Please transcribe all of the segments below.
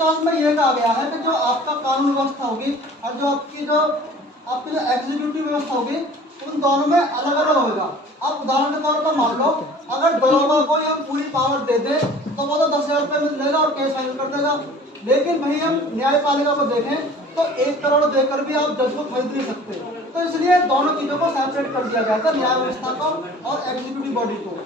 50 में ये कहा गया है कि जो आपका कानून व्यवस्था होगी और जो आपकी जो एग्जीक्यूटिव व्यवस्था होगी, उन दोनों में अलग अलग होगा। अब उदाहरण के तौर पर मान लो, अगर दरोगा को हम पूरी पावर दे दें तो वो तो 10,000 रुपये में लेगा और केस फाइल कर देगा। लेकिन वहीं हम न्यायपालिका को देखें तो 1 करोड़ देकर भी आप जज को खरीद नहीं सकते। तो इसलिए दोनों चीजों को सेपरेट कर दिया गया था, न्याय व्यवस्था को और एग्जीक्यूटिव बॉडी को।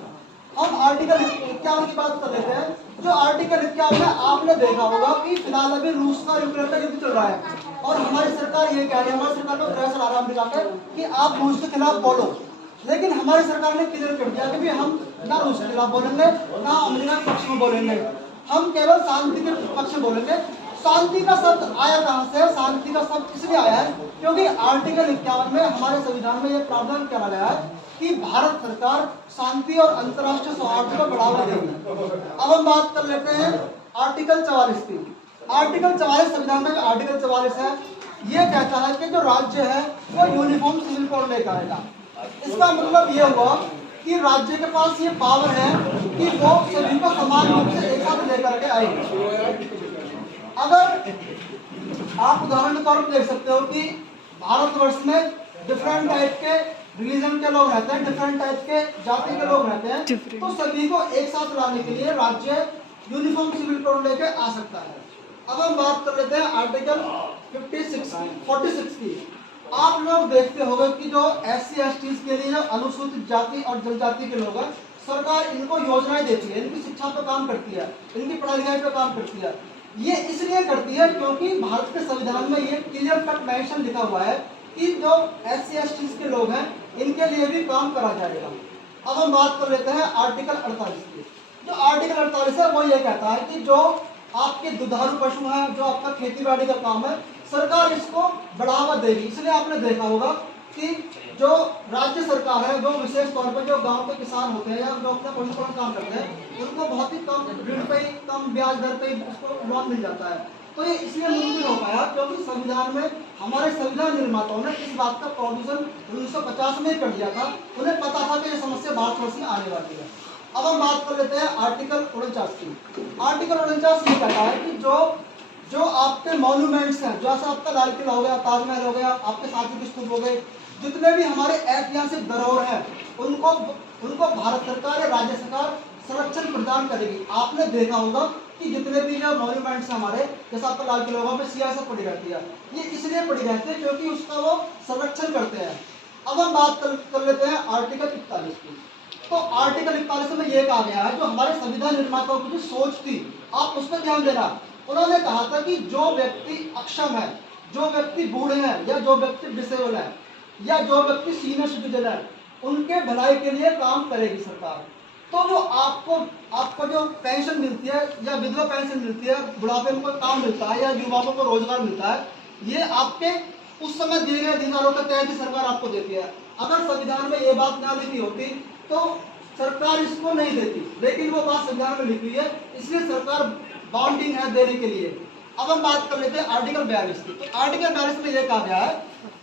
हम आर्टिकल 51 की बात कर लेते हैं। जो आर्टिकल 51 है, आपने देखा होगा कि फिलहाल अभी रूस का यूक्रेन का युद्ध चल रहा है और हमारी सरकार ये कह रही है, हमारी सरकार को प्रेशर आ रहा है अमेरिका पे कि आप रूस के खिलाफ बोलो। लेकिन हमारी सरकार ने क्लियर कर दिया कि हम ना रूस के खिलाफ बोलेंगे ना अमेरिका के पक्ष में बोलेंगे, हम केवल शांति के पक्ष में बोलेंगे। शांति का शब्द आया कहां से? शांति का शब्द इसलिए आया है क्योंकि आर्टिकल 51 में हमारे संविधान में यह प्रावधान किया गया है कि भारत सरकार शांति और अंतर्राष्ट्रीय सौहार्द को बढ़ावा देगी। अब हम बात कर लेते हैं आर्टिकल 44 की। आर्टिकल 44 संविधान में आर्टिकल 44 है, ये कहता है कि जो राज्य है वो यूनिफॉर्म सिविल कोड लेकर आएगा। इसका मतलब ये हुआ कि राज्य के पास ये पावर है कि वो सभी को समान रूप से एक साथ लेकर के आएगी। अगर आप उदाहरण के तौर पर देख सकते हो कि भारतवर्ष में डिफरेंट टाइप के रिलीजन के लोग रहते हैं, डिफरेंट टाइप के जाति के लोग रहते हैं, तो सभी को एक साथ लाने के लिए राज्य यूनिफॉर्म सिविल कोड लेके आ सकता है। अब हम बात कर लेते हैं आर्टिकल 46 की। आप लोग देखते होंगे कि जो SC/ST के लिए जो अनुसूचित जाति और जनजाति के लोग हैं, सरकार इनको योजनाएं देती है, इनकी शिक्षा पर काम करती है, इनकी पढ़ाई लिखाई पर काम करती है। ये इसलिए करती है क्योंकि भारत के संविधान में ये क्लियर कट मेंशन लिखा हुआ है कि जो SC/ST के लोग हैं इनके लिए भी काम करा जाएगा। अब हम बात कर लेते हैं आर्टिकल 48 की। जो आर्टिकल 48 है वो ये कहता है कि जो आपके दुधारू पशु हैं, जो आपका खेती बाड़ी का काम है, सरकार इसको बढ़ावा देगी। इसलिए आपने देखा होगा कि जो राज्य सरकार है वो विशेष तौर पर जो गांव के किसान होते हैं या जो अपना पशुपालन काम करते हैं, उनको बहुत ही कम ऋण पे, कम ब्याज दर पे उसको लोन मिल जाता है। तो ये इसलिए मुमकिन हो पाया क्योंकि संविधान में हमारे संविधान निर्माताओं ने इस बात का प्रोविजन 1950 में कर दिया था। उन्हें पता था कि ये समस्या भारतवर्ष में आने वाली है। अब हम बात कर लेते हैं आर्टिकल 49 की। आर्टिकल 49 ये कहता है कि जो आपके मॉन्यूमेंट्स हैं, जैसा आपका लाल किला हो गया, ताजमहल हो गया, आपके सांची के स्तूप हो गए, जितने भी हमारे ऐतिहासिक धरोहर हैं, उनको भारत सरकार या राज्य सरकार संरक्षण प्रदान करेगी। आपने देखा होगा कि जितने भी जो मॉन्यूमेंट्स हैं हमारे, जैसा आपका लाल किला होगा, पे सियासत पड़ी रहती है, ये इसलिए पड़ी रहती है क्योंकि उसका वो संरक्षण करते हैं। अब हम बात कर लेते हैं आर्टिकल 41 की। तो आर्टिकल 41 में यह कहा गया है, जो हमारे संविधान निर्माताओं की जो सोच थी, आप उस पर ध्यान देना। उन्होंने कहा था कि जो व्यक्ति अक्षम है, जो व्यक्ति बूढ़े हैं, या जो व्यक्ति डिसेबल है, या जो व्यक्ति सीनियर सिटीजन है, उनके भलाई के लिए काम करेगी सरकार। तो जो आपको जो पेंशन मिलती है या विधवा पेंशन मिलती है, बुढ़ापे में कोई काम मिलता है या युवाओं को रोजगार मिलता है, ये आपके उस समय दिए गए अधिकारों के तहत ही सरकार आपको देती है। अगर संविधान में ये बात ना लिखी होती तो सरकार इसको नहीं देती, लेकिन वो बात संविधान में लिखी है, इसलिए सरकार बाउंडिंग है देने के लिए। अब हम बात कर लेते हैं आर्टिकल 42 की। तो आर्टिकल 42 में यह कहा गया है,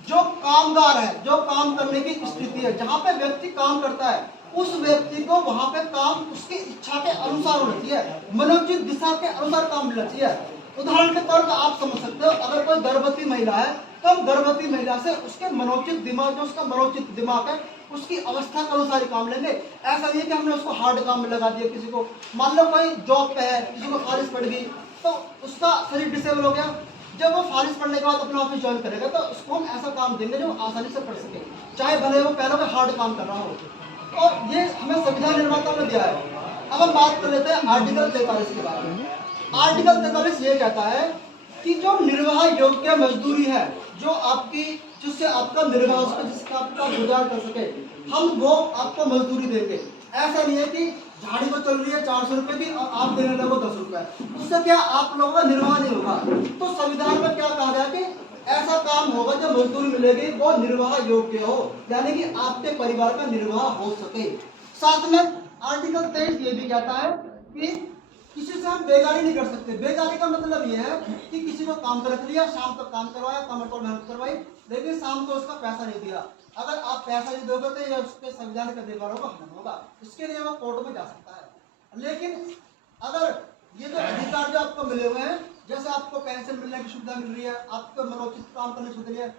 जो कामगार है, जो काम करने की स्थिति है, जहां पे व्यक्ति काम करता है, उस व्यक्ति को वहां पे काम उसकी इच्छा के अनुसार होना चाहिए, मनोचित दिशा के अनुसार काम मिलना चाहिए। उदाहरण के तौर पर आप समझ सकते हो, अगर कोई गर्भवती महिला है तो हम गर्भवती महिला से उसके मनोचित दिमाग, जो उसका मनोचित दिमाग है, उसकी अवस्था के अनुसार काम लेंगे। ऐसा नहीं है कि हमने उसको हार्ड काम में लगा दिया। किसी को मान लो कोई जॉब पे है, किसी को फारिश पड़ गई, तो उसका शरीर डिसेबल हो गया, जब वो फारिश पढ़ने के बाद अपना ऑफिस ज्वाइन करेगा तो उसको हम ऐसा काम देंगे जो आसानी से पढ़ सके, चाहे भले वो पहले वो हार्ड काम कर रहा हो। और ये हमें संविधान निर्माता ने दिया है। अब हम बात कर लेते हैं आर्टिकल 43 के बारे में। आर्टिकल 43 ये कहता है कि जो निर्वाह योग्य मजदूरी है, जो आपकी, जिससे आपका निर्वाह, उसका जिसका आपका गुजार कर सके, हम वो आपको मजदूरी देंगे। ऐसा नहीं है कि झाड़ी तो चल रही है 400 रुपए की और आप देने लगो 10 रुपए, उससे क्या आप लोगों का निर्वाह नहीं होगा। तो संविधान में क्या कहा गया कि ऐसा काम होगा जो मजदूरी मिलेगी वो निर्वाह योग्य हो, यानी कि आपके परिवार का निर्वाह हो सके। साथ में आर्टिकल 23 ये भी कहता है कि किसी से हम बेगारी नहीं कर सकते। बेगारी का मतलब ये है कि किसी को काम पर रख लिया, शाम तक काम करवाया, कमर तोड़ मेहनत करवाई, लेकिन शाम को उसका पैसा नहीं दिया। अगर आप पैसा नहीं दोगे तो ये उसके संविधान के अधिकारों का हनन होगा, इसके लिए वो कोर्ट में जा सकता है। लेकिन अगर ये जो अधिकार जो आपको मिले हुए हैं, जैसे आपको पेंशन मिलने की सुविधा मिल रही है, आपको मनोचित काम करने की सुविधा मिल रही है,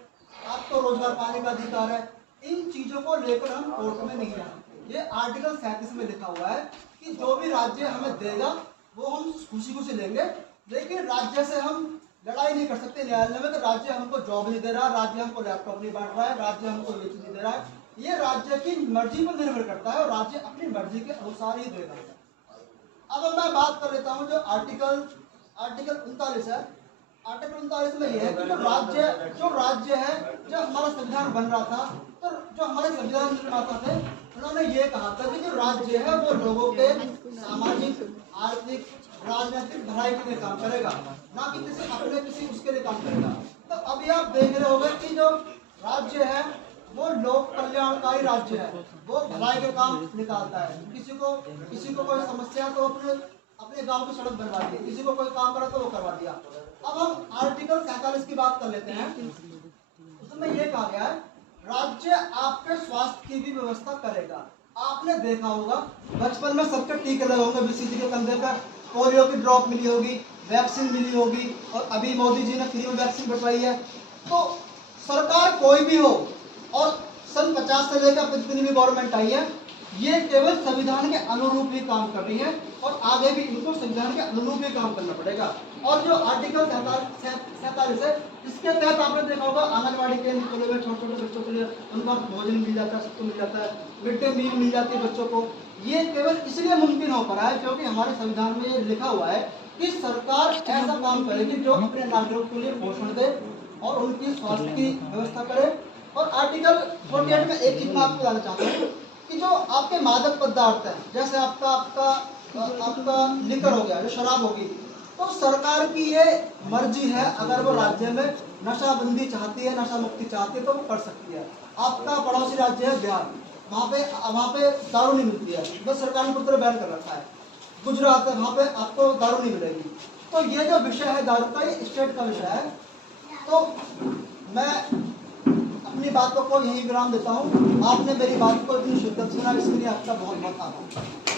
आपको रोजगार पाने का अधिकार है, इन चीजों को लेकर हम कोर्ट में नहीं जा सकते। ये आर्टिकल 37 में लिखा हुआ है कि जो भी राज्य हमें देगा वो हम खुशी खुशी लेंगे, लेकिन राज्य से हम लड़ाई नहीं कर सकते न्यायालय में कि राज्य हमको जॉब नहीं दे रहा, राज्य हमको लैपटॉप नहीं बांट रहा है, राज्य हमको ये चीज नहीं दे रहा है। ये राज्य की मर्जी पर निर्भर करता है और राज्य अपनी मर्जी के अनुसार ही देगा। अब मैं बात कर लेता हूँ जो आर्टिकल 39 है। आर्टिकल 39 में यह है कि जो राज्य है, जब हमारा संविधान बन रहा था तो जो हमारे संविधान निर्माता थे उन्होंने ये कहा था कि जो राज्य है वो लोगों के सामाजिक, आर्थिक, राजनीतिक भलाई के लिए काम करेगा, ना कि किसी उसके लिए काम करेगा। तो अभी आप देख रहे होंगे कि जो राज्य है वो लोक कल्याणकारी राज्य है, वो भलाई के काम निकालता है। किसी को कोई समस्या तो अपने गांव की सड़क बनवा दी, किसी को कोई काम करा तो वो करवा दिया। अब हम आर्टिकल 47 की बात कर लेते हैं। उसमें ये कहा गया है राज्य आपके स्वास्थ्य की भी व्यवस्था करेगा। आपने देखा होगा बचपन में सबके टीके लगे होंगे, बीसीजी के कंधे पर पोलियो की ड्रॉप मिली होगी, वैक्सीन मिली होगी, और अभी मोदी जी ने फ्री में वैक्सीन बटवाई है। तो सरकार कोई भी हो, और सन 50 से लेकर जितनी भी गवर्नमेंट आई है, ये केवल संविधान के अनुरूप ही काम कर रही है और आगे भी इनको संविधान के अनुरूप ही काम करना पड़ेगा। और जो आर्टिकल 47 है, इसके तहत आपने देखा होगा आंगनबाड़ी केंद्र खोले हुए छोटे छोटे बच्चों के लिए, उनका भोजन मिल जाता है, सबको मिल जाता है, मिड डे मील मिल जाती है बच्चों को। ये केवल इसलिए मुमकिन हो पा रहा है क्योंकि हमारे संविधान में ये लिखा हुआ है कि सरकार ऐसा काम करेगी जो अपने नागरिकों के लिए पोषण दे और उनकी स्वास्थ्य की व्यवस्था करे। और आर्टिकल 48 में एक चीज मैं आपको बताना चाहता हूँ कि जो आपके मादक पदार्थ है, जैसे आपका लिकर हो गया, जो शराब होगी, तो सरकार की ये मर्जी है, अगर वो राज्य में नशाबंदी चाहती है, नशा मुक्ति चाहती है तो वो कर सकती है। आपका पड़ोसी राज्य है बिहार, वहाँ पे दारू नहीं मिलती है, बस सरकार ने पूरी बैन कर रखा है। गुजरात है, वहाँ पे आपको दारू नहीं मिलेगी। तो ये जो विषय है दारू का, ये स्टेट का विषय है। तो मैं अपनी बातों को यही विराम देता हूँ। आपने मेरी बात को इतनी शिद्दत सुना, इसके लिए आपका बहुत बहुत आभार।